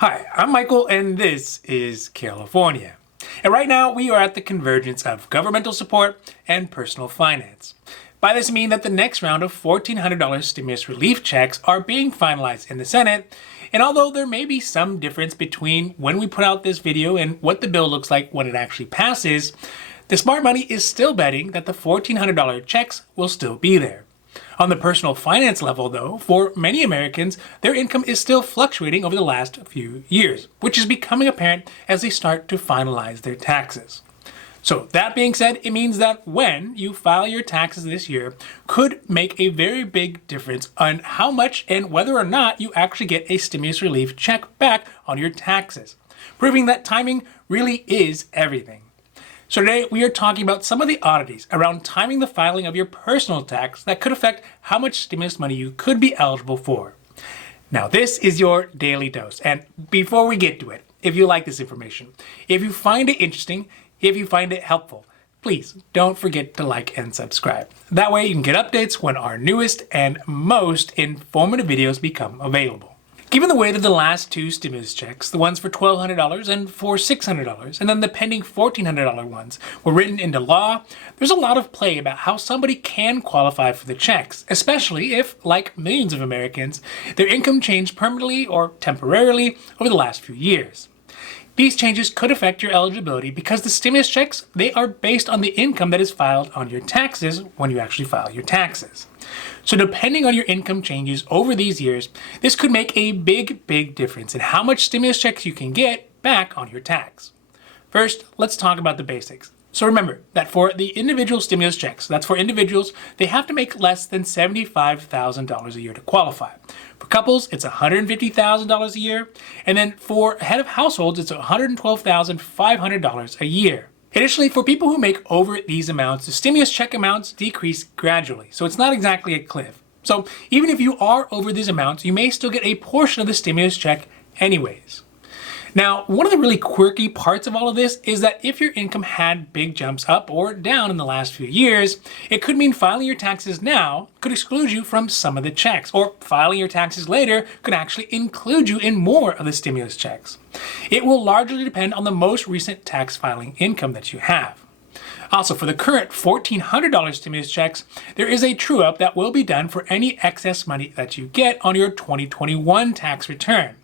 Hi, I'm Michael, and this is California. And right now, we are at the convergence of governmental support and personal finance. By this, I mean that the next round of $1,400 stimulus relief checks are being finalized in the Senate. And although there may be some difference between when we put out this video and what the bill looks like when it actually passes, the smart money is still betting that the $1,400 checks will still be there. On the personal finance level, though, for many Americans, their income is still fluctuating over the last few years, which is becoming apparent as they start to finalize their taxes. So that being said, it means that when you file your taxes this year could make a very big difference on how much and whether or not you actually get a stimulus relief check back on your taxes, proving that timing really is everything. So today we are talking about some of the oddities around timing the filing of your personal tax that could affect how much stimulus money you could be eligible for. Now this is your daily dose, and before we get to it, if you like this information, if you find it interesting, if you find it helpful, please don't forget to like and subscribe. That way you can get updates when our newest and most informative videos become available. Given the way that the last two stimulus checks, the ones for $1,200 and for $600, and then the pending $1,400 ones, were written into law, there's a lot of play about how somebody can qualify for the checks, especially if, like millions of Americans, their income changed permanently or temporarily over the last few years. These changes could affect your eligibility because the stimulus checks, they are based on the income that is filed on your taxes when you actually file your taxes. So depending on your income changes over these years, this could make a big difference in how much stimulus checks you can get back on your tax. First, let's talk about the basics. So remember that for the individual stimulus checks, that's for individuals, they have to make less than $75,000 a year to qualify. For couples, it's $150,000 a year, and then for head of households, it's $112,500 a year. Additionally, for people who make over these amounts, the stimulus check amounts decrease gradually, so it's not exactly a cliff. So even if you are over these amounts, you may still get a portion of the stimulus check anyways. Now, one of the really quirky parts of all of this is that if your income had big jumps up or down in the last few years, it could mean filing your taxes now could exclude you from some of the checks, or filing your taxes later could actually include you in more of the stimulus checks. It will largely depend on the most recent tax filing income that you have. Also, for the current $1,400 stimulus checks, there is a true-up that will be done for any excess money that you get on your 2021 tax return.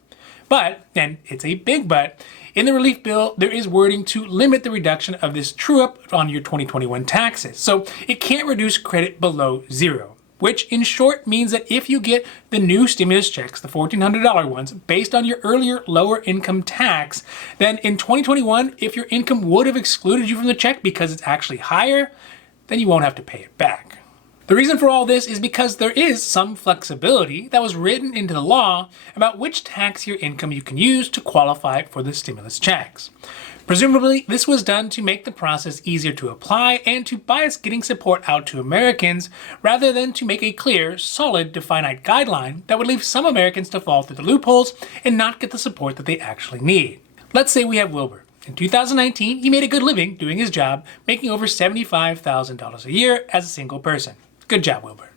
But, and it's a big but, in the relief bill, there is wording to limit the reduction of this true-up on your 2021 taxes. So it can't reduce credit below zero, which in short means that if you get the new stimulus checks, the $1,400 ones, based on your earlier lower income tax, then in 2021, if your income would have excluded you from the check because it's actually higher, then you won't have to pay it back. The reason for all this is because there is some flexibility that was written into the law about which tax year income you can use to qualify for the stimulus checks. Presumably, this was done to make the process easier to apply and to bias getting support out to Americans rather than to make a clear, solid, definite guideline that would leave some Americans to fall through the loopholes and not get the support that they actually need. Let's say we have Wilbur. In 2019, he made a good living doing his job, making over $75,000 a year as a single person. Good job, Wilbur.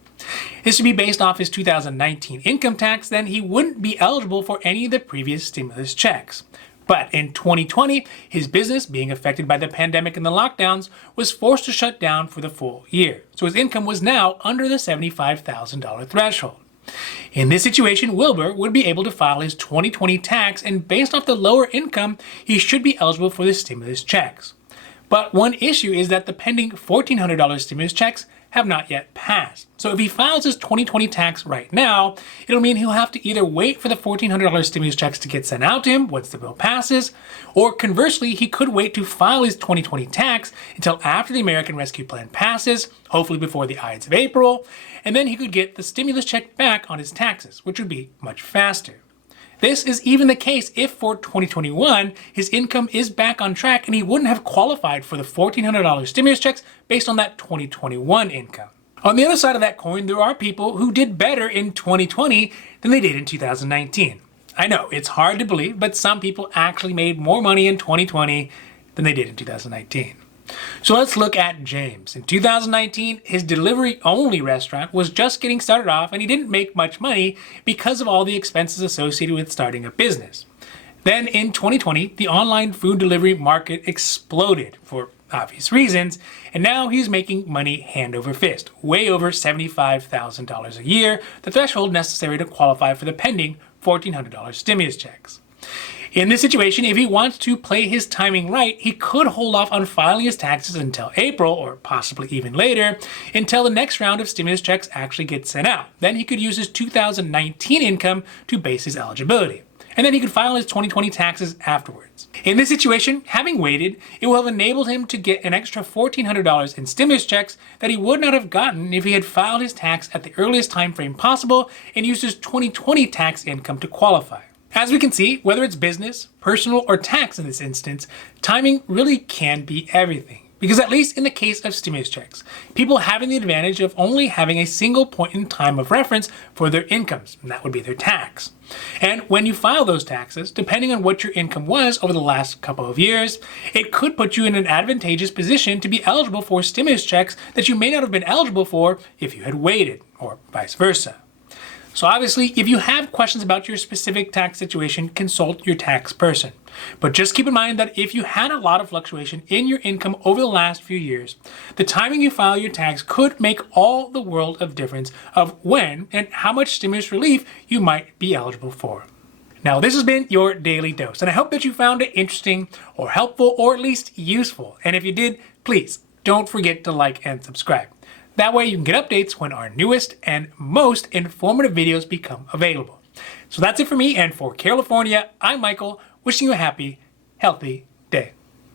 This would be based off his 2019 income tax, then he wouldn't be eligible for any of the previous stimulus checks. But in 2020, his business, being affected by the pandemic and the lockdowns, was forced to shut down for the full year. So his income was now under the $75,000 threshold. In this situation, Wilbur would be able to file his 2020 tax, and based off the lower income, he should be eligible for the stimulus checks. But one issue is that the pending $1,400 stimulus checks have not yet passed. So if he files his 2020 tax right now, it'll mean he'll have to either wait for the $1,400 stimulus checks to get sent out to him once the bill passes, or conversely, he could wait to file his 2020 tax until after the American Rescue Plan passes, hopefully before the Ides of April, and then he could get the stimulus check back on his taxes, which would be much faster. This is even the case if for 2021, his income is back on track and he wouldn't have qualified for the $1,400 stimulus checks based on that 2021 income. On the other side of that coin, there are people who did better in 2020 than they did in 2019. I know, it's hard to believe, but some people actually made more money in 2020 than they did in 2019. So let's look at James. In 2019, his delivery-only restaurant was just getting started off and he didn't make much money because of all the expenses associated with starting a business. Then in 2020, the online food delivery market exploded for obvious reasons, and now he's making money hand over fist, way over $75,000 a year, the threshold necessary to qualify for the pending $1,400 stimulus checks. In this situation, if he wants to play his timing right, he could hold off on filing his taxes until April, or possibly even later, until the next round of stimulus checks actually gets sent out. Then he could use his 2019 income to base his eligibility. And then he could file his 2020 taxes afterwards. In this situation, having waited, it will have enabled him to get an extra $1,400 in stimulus checks that he would not have gotten if he had filed his tax at the earliest time frame possible and used his 2020 tax income to qualify. As we can see, whether it's business, personal, or tax in this instance, timing really can be everything. Because at least in the case of stimulus checks, people having the advantage of only having a single point in time of reference for their incomes, and that would be their tax. And when you file those taxes, depending on what your income was over the last couple of years, it could put you in an advantageous position to be eligible for stimulus checks that you may not have been eligible for if you had waited, or vice versa. So obviously, if you have questions about your specific tax situation, consult your tax person. But just keep in mind that if you had a lot of fluctuation in your income over the last few years, the timing you file your tax could make all the world of difference of when and how much stimulus relief you might be eligible for. Now, this has been your Daily Dose, and I hope that you found it interesting or helpful or at least useful. And if you did, please don't forget to like and subscribe. That way you can get updates when our newest and most informative videos become available. So that's it for me, and for California, I'm Michael, wishing you a happy, healthy